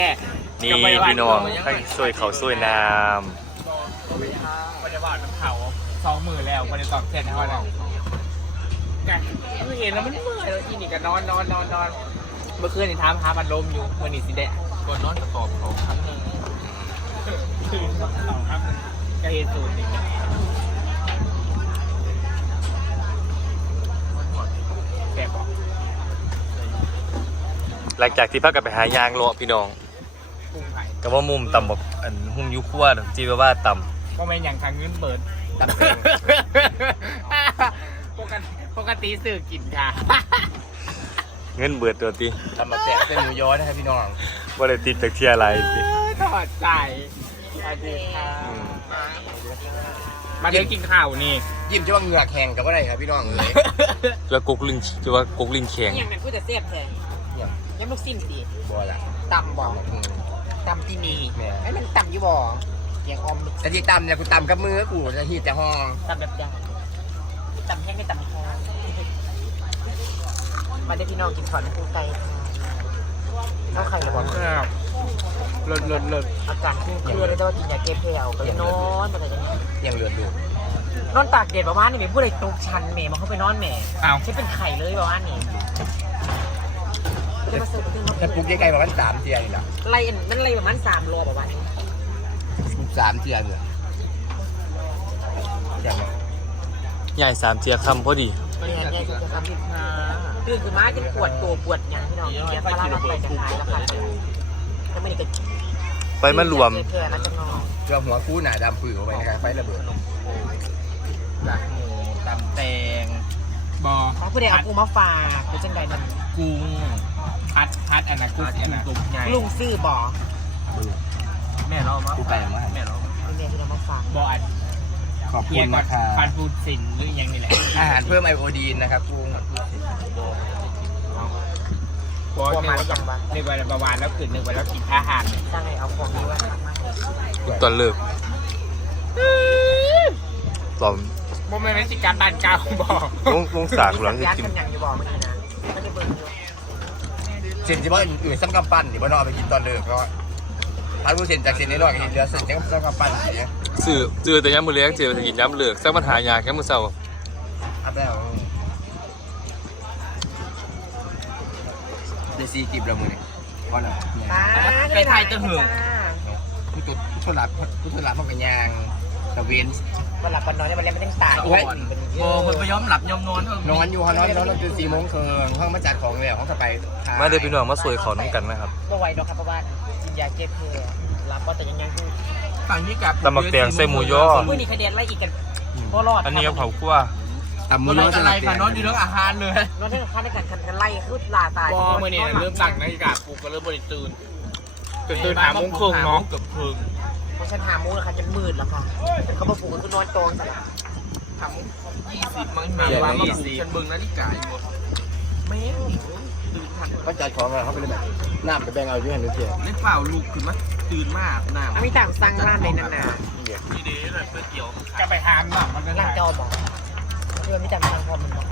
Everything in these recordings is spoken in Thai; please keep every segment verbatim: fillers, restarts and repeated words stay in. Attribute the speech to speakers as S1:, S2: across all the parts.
S1: นี่พี่น้องให้ช่วยเขาช่วยน้
S2: บรรยากาศมันเขาสองมือแล้วบรรยากาศเสร็จแล้วนะกันคือเห็นแล้วมันเมื่อยแล้วทีนี่ก็นอนนอนนอนนอนเมื่อคืนนี่ทำหาพัดลมอยู่เมื่อนี่สิเดะก่อนนอนกระตอบเขาครั้งนึงคือสองครับจะเห็นสูตรจริงแกบอก
S1: หลังจากที่พักกันไปหายางโลพี่น้อง
S2: กุ้งไผ่
S1: ก็ว่ามุมต่ำบอกอันหุ่มยุคว้าจีว่าต่
S2: ก็เป็นอย่างทางเงินเปิด
S1: ำต่ำเต็ง
S2: ปกติปกติสื่อกินค่ะ
S1: เงินเบิดตัวตี
S3: ทำมาแกะเส้นหมูย้อนะครับพี่น้อง
S1: ว่าได้ติดจากเที่ยอะไรตี
S2: ถอดใจสวัสดีค่ะมาเดี๋ยวกินข้าวนี่
S3: ยิ้มจะว่าเหงือกแห้งกับอะไรครับพี่น้องเลย
S1: แล้วกุกลิงจะว่กุกลิงแข็ง
S4: อย่างนั้นกูจะเสียบแทน
S3: เนี่ย
S4: ยังลูกซิมตี
S3: บัวละ
S4: ต่ำบ่
S3: อืม
S4: ต่ำที่นี่
S3: แม่
S4: ไอ้มันต่ำอยู่บ่เกียงออม
S3: แต่ที่ตำเนี่ยกูตำกับมือกูจะที่จะห้อง
S4: ต่ำแบบยังต่ำแห้งไม่ต่ำแห้งมาได้พี่น้องกินขอนกูไก่ข้าวไข่ระวัง
S2: เลิศเลิศเลิศ
S4: อาการขึ้นเครียดเลยแต่ว่ากินยาแก้เพลียวก็เลยนอนมาแต่ยัง
S3: ยังเลือดดู
S4: นอนตากแดดประมาณนี้มีผู้ใดตกชันเมย์มาเข้าไปนอนแหม่
S2: อ้าว
S4: ใช้เป็นไข่เลยประมาณนี้เลยมาเสิร์ฟขึ้นมา
S3: แต่ปลุกใกล้ๆประมาณสามเทียนี่แหละ
S4: ไล่มันไล่ประมาณสามโลประมาณนี้
S3: ปลุกสามเทียเลยอย่างไร
S1: ใหญ่สามเทียคำพอดี
S4: เนี่ยเนี่ยคือจะทำผิดนะตื่นขึ้นมาจะปวดตัวปวดอย่างพี่น้องเนี่ยพารามาไปจะหายแล้วค่ะจะไม่ได้กระ
S1: ไปมารวม
S4: แค่นั้นจะนอน
S3: เกลือหัวคู่หนาดำปื้อเข้าไปนะครับไฟระเบิด
S2: หลักหมูตำแตงบอ
S4: เขาผู้ใดเอากูมาฝากหรือจังใดนั่น
S2: กุ้งพัดพัดอันนั้นกุ้งอันนั้นกุ้งใหญ่
S4: ลุงซื้อบ่อ
S2: แม่เรามา
S3: กูไปมา
S2: แม่เรา
S4: เป็นเมียที่เรามาฝาก
S2: บออัน
S3: ขอบ
S2: เพี
S3: คุ
S2: ย
S3: ณ
S2: ก่อ
S3: นะ
S2: น
S3: ครับ
S2: ฟันฟูดสินหรือยังนี่แหละ
S3: อาหารเพิ่มไอโอดีนนะครับกุ้ง
S2: บอหนึ่งวันหนึ่งวันประวานแล้วขึ้นหนึ่งวันแล้วกินอาหาร
S4: จังไงเอาของนี้ไว้มา
S1: ตอนเลิกตอน
S2: โมเมนต์สิการบ้านเก่าบอก
S1: ลงลงสากหลัง
S4: ยัด
S1: กิน
S4: กันอย่างอยู่บ่อเมื่อกี้นะไม่ได้เบิ่งอยู่
S3: เส้นที่ว่าอื่นๆซ้ำกำปั้นนี่บ่นเอาไปกินตอนเลิกเพราะว่าถ้าผู้เส้นจากเส้นน้อยๆก็เห็นเหลือเส้นซ้ำกำปั้นอย่างเงี้ย
S1: สื่อเจอแต่ย้ำมือเลี้ยงเจอแต่กินย้ำเลิกสร้างปัญหายาแค่มือเศร้า
S3: อัพแล้วเดซีจิบเรามือนี่ว่าน่ะ
S4: ไปถ่ายตัวหึง
S3: ผู้ตุผู้หลับผู้ตุหลับมันเป็นยางตะเวน
S4: วันหลับวันนอนเนี่ยวันแรกไม่ต้องตาย
S3: โอ้ย
S2: โอ้มันไปย้อมหลับย้อมนอน
S3: นอนอยู่ห้องนอนนอนจนสี่โมงเคิงห้องมาจัดของเลยห้องจะไป
S1: มาเดี๋ยวพี่น้องมาสวยขอน้ำกันนะครับ
S4: ก็ไวดอกครับเพราะว่ากินยาแก้เพลียรับก็แต่ยังยังคือ
S2: ฝั่งนี้กับ
S1: ตำบักแตงใส่หมูย่อ
S4: ผู้นี้คะแนนไล่อีกกันก็รอด
S1: อันนี้ก็เผาคั่ว
S3: ตำมื
S2: มั
S3: อน ร้อน
S2: อะไรค่ะนอนอยู่เรื่องอาหารเลย
S4: นอนได้ค่าในการกันไล่คือลาตาย
S2: บอเมื่อเนี่ยเริ่มสั่งนาฬิกาปลุกก็เริ่มบริตื่นตื่นหาโมงครึ่งเนาะเกือบครึ่ง
S4: เพราะฉันหามูแล้วค่ะจนมืดแล้วค่ะเขาบอกปลูกก็คือนอนโจงซะแล้ว
S2: ทำยี่สิบมั้งมาว่ามาปลุกฉันเบิ่งนาฬิกาอยู่ไม่ตื่นทัน
S3: ก็จัดของเขาไปเลยแบบน้ำไปแบ่งเอาอยู่หันดูเพีย
S2: ไม่เปล่าลูกขึ้นมาตื่นมากน้ำ
S4: มีต่างสร้างร้านในนั้นน่ะ
S2: นี่ดีเลยเพื่อเกี่ยวจะไปหามหนักมันจะ
S4: ร้านเจ้าบอกเพื่อนมีแต่สร้างความมันบอก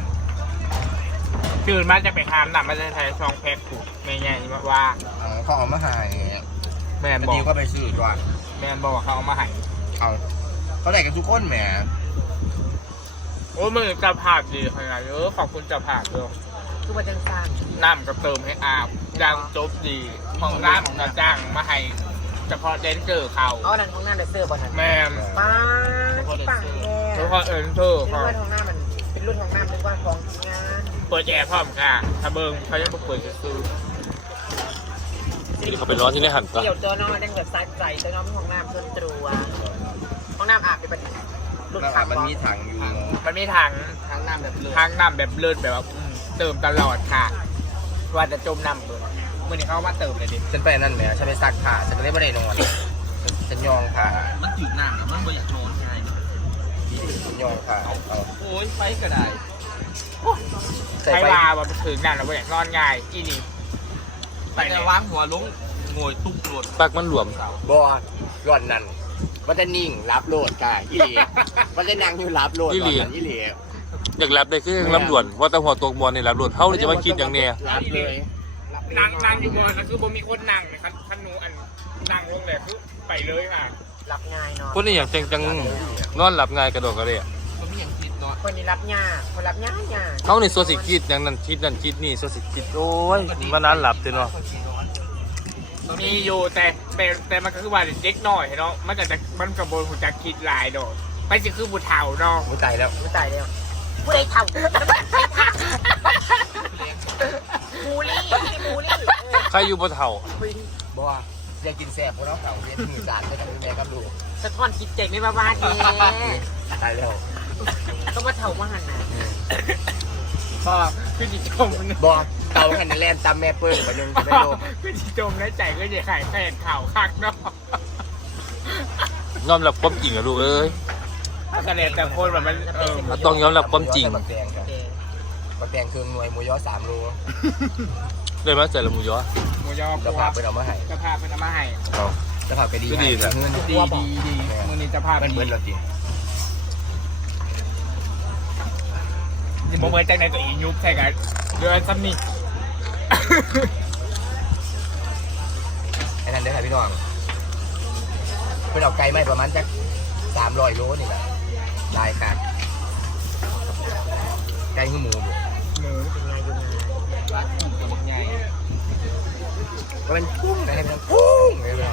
S2: ตื่นมาจะไปหามหนักมันจะใช้ซองแพ็คถูกไม่ใหญ่ว่า
S3: เขาเอามาหาย
S2: แม่น
S3: บาง
S2: บอก
S3: ทีก็ไปซื้อก่อน
S2: แม่นบอกว่าเขาเอามาให้
S3: เอาเขาได้กันทุกคนแหม
S2: โอ้ยมึงจะผ่านดีขนาดเออขอบคุณจะผ่านด้วย
S4: คือว่าจังสร้าง
S2: น้ำก็เติมให้อาบยังจบดีห้องน้ำกระจ้างมาให้เฉพาะเดนเจอร์เขา
S4: เอานั่นของหน้าเดเซอร์บอลนั่น
S2: แม่น
S4: ป้าที่ปังแย่
S2: เฉพาะเอ็นเตอร์
S4: นึก
S2: เขา
S4: ว่าของหน้ามันเป็นรุ่นของหน้านึกว่าของงาน
S2: เปิดแอร์พร้อมค่ะถ้าเบิ้งเขายังไม่เปิดซื้อ
S1: นี่เขาไปร้อนที่ในหันตา
S4: เกี่ยวตัวนอนดังแบบซัดใจตัวนอนเป็นของหน้าเพื่อนตัวของหน้าอาบเป็นรุ่น
S3: แล้ว
S4: ขับ
S3: มันมีถังอยู่
S2: มันมีถัง
S3: ถังน้ำแบบเลือด
S2: ทางน้ำแบบเลือดแบบว่าอืมเติมตลอดค่ะ ว่าจะจมน้ำเบิร์เมื่อนี้เขามาเติมเลยดิ
S3: ฉันไปนั่นแหมฉันไปซักผ้าฉันก็เลยไม่ได้นอนฉันยองผ้า
S2: มันจืดน้ำแล้วมันไม่อยากนอนไง
S3: ฉันยองผ้าเอา
S2: โอ้ยไฟก็ได้
S3: ใส่
S2: ไฟ
S3: ไฟ
S2: ลาว่าไปถึงน้ำแล้วไม่อยากนอนง่ายอีนี่ไปแต่วางหัวลงงวยตุ๊กโดด
S1: ปักมันหลวม
S3: บอร่อนนั่นมันจะนิ่งรับโหลดค่ะอีหลีมันจะนั่งอยู่รับโหลดอีหลี
S1: อยากรับได้คือรับด่วนว่าแต่หัวตกบอลนี่รับด่วนเท่าเลยจะมาคิดอย่างเนี้ย
S3: รับเลย
S2: นั่งนั่งอยู่บนแล้วคือบ่มีคนนั่งนะครับหนูอันนั่งลงเลยคือไปเลยค่ะ
S4: รับง่ายเนาะ
S1: คนนี้อย่างจังจังนอนหลับง่ายกระโดดกระเดะ
S2: มันไม่อย่างคิดเนาะ
S4: คนนี้รับยากคนรับง่ายยาก
S1: เขาในโซสิคิดอย่างนั้นคิดนั่นคิดนี่โซสิคิดโอ้ยมันนั้นหลับเต็มเนาะ
S2: มีอยู่แต่แต่แต่มันก็คือว่าเด็กน้อยเนาะมันก็จะมันกระโบนหัวจักคิดหลายดอกไปสิคือบุตรเฒ่าเนาะ
S3: ผู้ตายแล้ว
S4: ไม่ตายแล้วผู้ใดเท่าบูลลี่บูลลี่
S1: ใครอยู่บนเถ่า
S3: บอกว่าอยากกินแซ่บเพราะเราเก่าเรียนมีสารไม่ต้องมีแม่กับลูก
S4: สะท้อนคิดใจไม่บ้าบ้าเด้
S3: ตายแล้ว
S4: ต้องมาเท่ามาหันนะ
S2: พ่อคือจิจม
S3: บอกเก่าขันแลนตามแม่เปิ้ลไปนึงจะได้โดน
S2: คือจิจมในใจก็จะขายแฟนข่าวคักเนาะ
S1: ยอมรับความจริงอะลูกเอ้ย
S2: ถ้าคะแนนแต่คนแบบมันเออ
S1: ต้องยอมรับความจริง
S3: บักแตงครับบักแตงเครื่องหน่วยหมูย่อสามโล
S1: เลยมาใส่ละหมูยอ
S2: หมูยอ
S3: จะพาไปเอามาให้
S2: จะพาเป็นเอามาให้
S1: เอา
S3: จะพาไปดี
S1: ก็ดีแหละ
S3: เงิน
S2: ดีดีดีมือนี้จะพา
S3: มัน
S2: ดี
S3: เบิร์ดเราจริง
S2: นี่โมเมนต์จากในตัวเองยุบใช่กันเดือนซ้ำนี่
S3: ไอ้นั่นเด้อค่ะพี่น้องเพื่อนเอาไก่ไม่ประมาณจักสามร้อยโลนี่แหละได้ค่ะไก่คือหมูอยู่
S2: มือ
S4: เป็นไงอยู่ไง
S2: รักถูกกับใหญ่
S3: ก็เป็นพุ่งนะครับพี่น้องพุ่งเลยพี่น้อง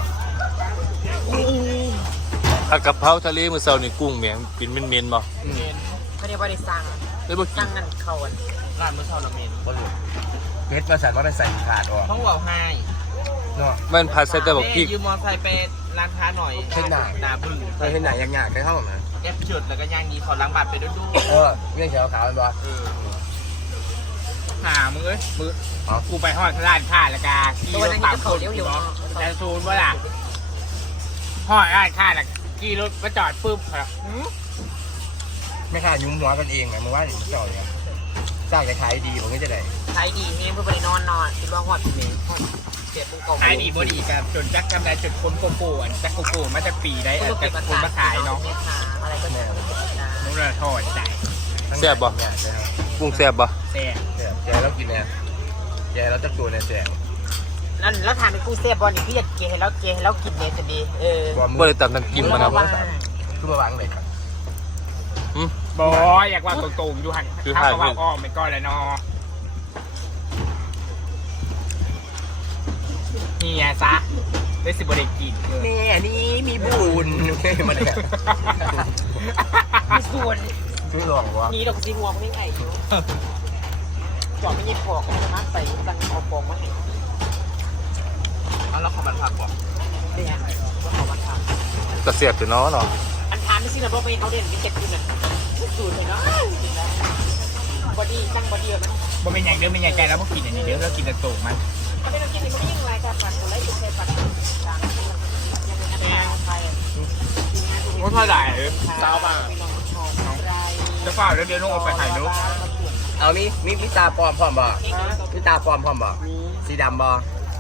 S1: ผัดกะเพราทะเลมื้อเช้านี่กุ้งแหมงกินเมนๆบ่
S3: อืม
S4: เขาเรียกว่าได้สั่ง
S1: เลยบ่กิ
S4: สั่
S1: น
S4: งนั่นเขาอัน
S2: ร้านเมื่อเช้าละเมน
S3: บอลลูนเพชรมาสั่นว่าเป็นใส่ขาดออก
S2: ต้องบอกให้
S3: เนาะ
S1: มันผัดใส่แต่บักพริก
S2: ยืมมอไซค์ไปร้านค้าหน่อย
S3: เส้นหนา
S2: หนาบึ้ง
S3: เส้นหนายังหยาบได้เท่าไหร่
S2: แอปจุดแล้วก็ย่างยีขอล้างบัตรไปด้วยดู
S3: เออเรื่องเขียวขาวเป็นบอ
S2: เออหามึงเอ้ยมือ
S3: อ๋อ
S2: กูไปหอดร้านค้าแล้วกันขี่
S4: ตัว
S2: ร
S4: นั้
S2: ถ
S4: น
S2: ปั๊
S4: จะ
S2: ม
S4: เขาเลี้ยวเลี้ยว
S2: แต่ซูนว่าล่ะหอดร้านค้าแล้วขี่รถมาจอดปุ๊บครับ
S3: ไม่ค่ายุ้มหัวกันเองไงมึงว่าอย่างนี้เจ้าเนี่ยสร้างจะขายดีผมก็จะได้
S4: ใช้ดีเงี้ยเพื่อไปนอนนอนคิดว่าหอดพี่เมย์เจ็บปุ้งเก่า
S2: ขายดีบ่ดีกันจนจักจำได้จุดคนโกโก้อันจักโกโก้มาจากปีได้
S4: คุณ
S2: อัน
S4: ลูก
S2: จั
S4: เก็
S2: ก
S4: บ
S2: คนมาขายเนาะ
S4: อะไรก็ได้
S2: นู้นละทอดใจ
S1: แซ่บบ่
S3: เนี่ยใช่ครับ
S1: กุ้งแซ่บบ่
S2: แซ่
S3: แซ่บแกแล้วกินเนี่ยแกแล้วจะตัวเนี่ยแซ่บ
S4: นั่นแล้วทานเป็นกุ้งเสียบอลนี่พี่อยากเกให้แล้วเกให้แล้วกินเนี่ยจะดีเออ
S1: บ่ได้ตำน้ำกินมาครับ
S3: คือมาวางเลยครับ
S1: หึ
S2: บออยากว่าตรงๆอยู่หัน
S1: คือ
S2: ถ้า
S1: หัน
S2: ว่าอ้อมไม่ก็เลยเนาะนี่ไงซะได้สิบริกินเลย
S3: แม่นี่มีบุญมันเนี่ย
S4: มีส่วน
S3: คือหลอกวะ
S4: นี้ดอกซีหัวมันไม่ไงอยู่จอดไม่ยิบปอกก็จะมาใส่ตังเอาปองมาให้
S2: เอาแล้วขอมันผักบอก
S4: เนี่ยว่าเขามาทำ
S1: ก็แซ่บอยู่เนาะเนาะ
S4: อันทานไม่สินะบอกไปเขาเด่นไม่เจ็บอยู่น่ะสูตรเลยเนาะบอดี้ตั้งบอดี้มัน
S2: บ่เป็นอย่างเดิมเป็นอย่างไกลแล้วพวกกินอันนี้เดี๋ยวเรากินแต่โตมัน
S4: เขาได้เรากินมันยิ่งไรแต่ปัดคนไรจุดใส่ปัดต่างยังไงไทย
S2: ก็เท่าไหร่สาวบ้างจะเปล่าเดี๋ยวเดี๋ยวลงออกไปถ่ายรูป
S3: เอามีมีมีตาปลอมพร้อมบ่มีตาปลอมพร้อมบ่สีดำบ่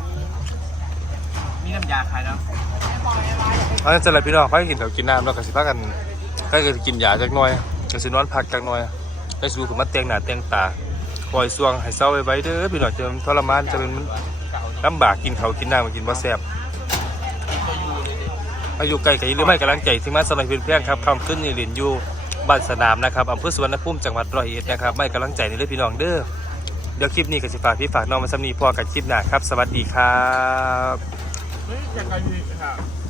S2: มีน้ำยาขายแล้ว
S1: เพราะฉะนั้นจะไรพี่น้องพากันกินข้าวกินน้ำแล้วก็สิพากันก็คือกินยาจักหน่อยก็สินอนพักจักหน่อยให้สู้ขึ้นมาแต่งหน้าแต่งตาคอยสวงให้เศร้าไว้ๆเด้อพี่น้องจะทรมานจะเป็นลำบากกินข้าวกินน้ำกินบ่แซ่บอายุไกลๆหรือไม่กำลังใจถึงมาสมัยเพื่อนเพื่อนครับคำขึ้นนี่เรียนอยู่บ้านสนามนะครับอำเภอสุวรรณภูมิจังหวัดร้อยเอ็ดนะครับไม่กำลังใจนี่เลยพี่น้องเด้อเดี๋ยวคลิปนี้ก็สิฝากพี่ฝากน้องมาสำนีพอกันคลิปหน้าครับสวัสดีครับ
S2: เฮ้ยอย่างไรดีค่ะ